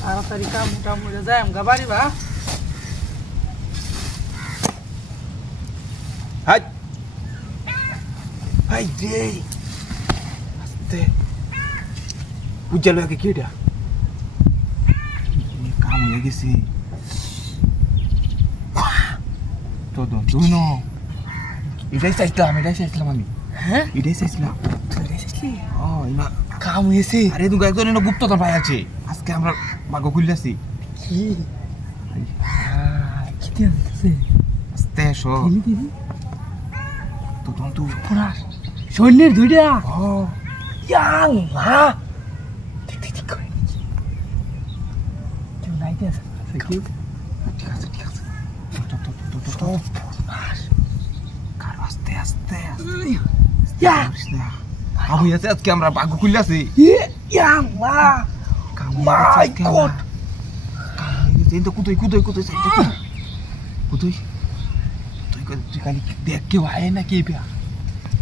তাড়াতাড়ি কাম মোটা মরে যায় আমগা বাড়ি বা হাই হাই রে আস্তে উজ্জ্বল আগে কি এটা কাম হয়ে গেছে তো তুই ন এটাই চাইছিলাম আমি হ্যাঁ এটাই চাইছিলাম তুই রেসলি না কাম হয়েছে আরে তুমি একজন গুপ্তধন ভাই আছে আজকে আমরা ভাগ্য খুলে আসি কি কি দিছে আস্তে এসো তো তুই পুরা সৈন্যের দুইটা ইয়াল্লাহ ঠিক করে কেউ নাই আছে ঠিক আছে তো কার আস্তে আস্তে ইয়া আবু আছে আজকে আমরা ভাগ্য খুলে আসি ইয়াল্লাহ মাই গড কিন্তু কুতই খালি দেখ কেউ আয় না কে বিয়া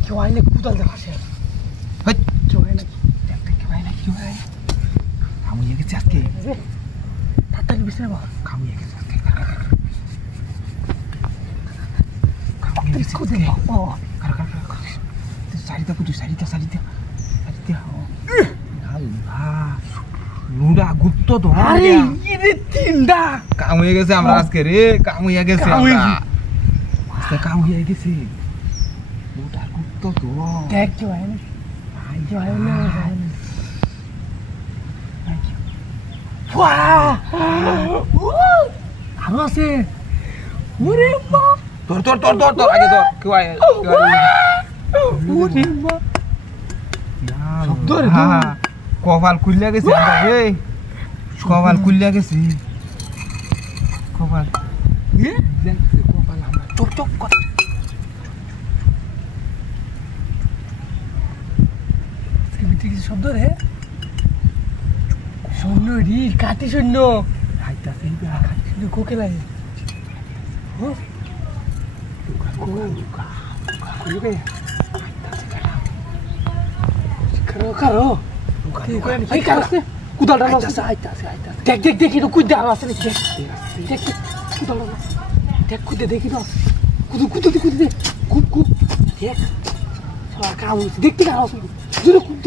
কেউ আইলে কুদাল দেখাছে কেউ আয় নাকি কেউ আয় না কেউ আয় কামুইয়া গেছে আজকে তাড়াতাড়ি বিছানা বা কামুইয়া গেছে আজকে নুডা গুপ্ত তো আরে ইরে তিনটা কাম হয়ে গেছে আমরা আজকে রে কাম হয়ে গেছে আজকে কাম হয়ে গেছে নুডা গুপ্ত তো দেখ কেউ আয় না কেউ আয় না আরো আছে ওরে মা তোর আগে তোর কেউ আয় ওরে মা শব্দ রে কপাল খুললে গেছে আমরা রে কপাল খুললে গেছে কপাল কপাল আমরা চপ কর শব্দ রে সৈন্য রি কাটি সৈন্য কোকে লাগে কুদাল দেখ এটা কুদ আছে দেখ কুদাল দেখ কুদে দেখি না কুদে খুব দেখ কাম দেখতে কার আছে কুদ